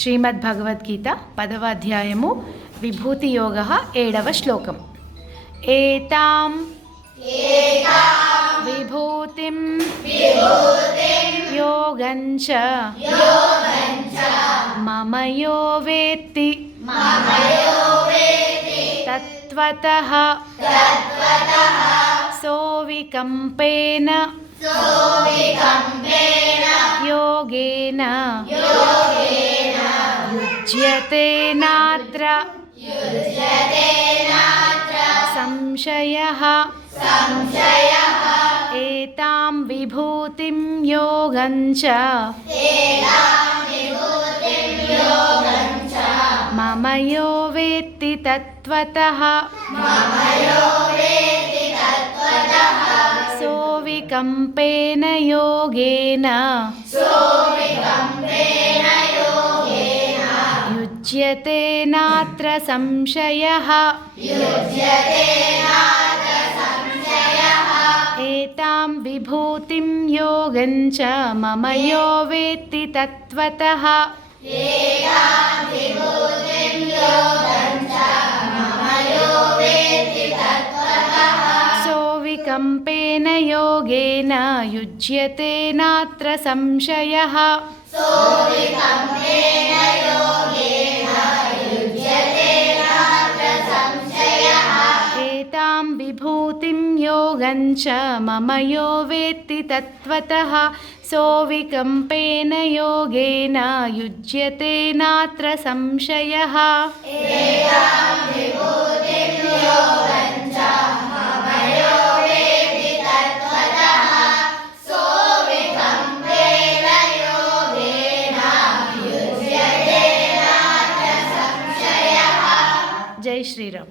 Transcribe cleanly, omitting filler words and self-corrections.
శ్రీమద్భగవద్గీత 10వ అధ్యాయము విభూతి యోగః 7వ శ్లోకం. ఏతాం విభూతిం యోగంచ మమ యో వేత్తి తత్వతః సోవికంపేన योगेन युज्यते नात्र संशयः एतां विभूतिं योगञ्च मम यो वेत्ति तत्त्वतः सोविकम्पेन योगेन युज्यते नात्र संशयः एतां विभूतिं योगञ्च मम यो वेत्ति तत्त्वतः सोविकम्पेन योगेन युज्यते नात्र संशयः एतां विभूतिं योगञ्च मम यो वेत्ति तत्त्वतः सोविकम्पेन योगेन युज्यते नात्र संशयः जय श्री राम.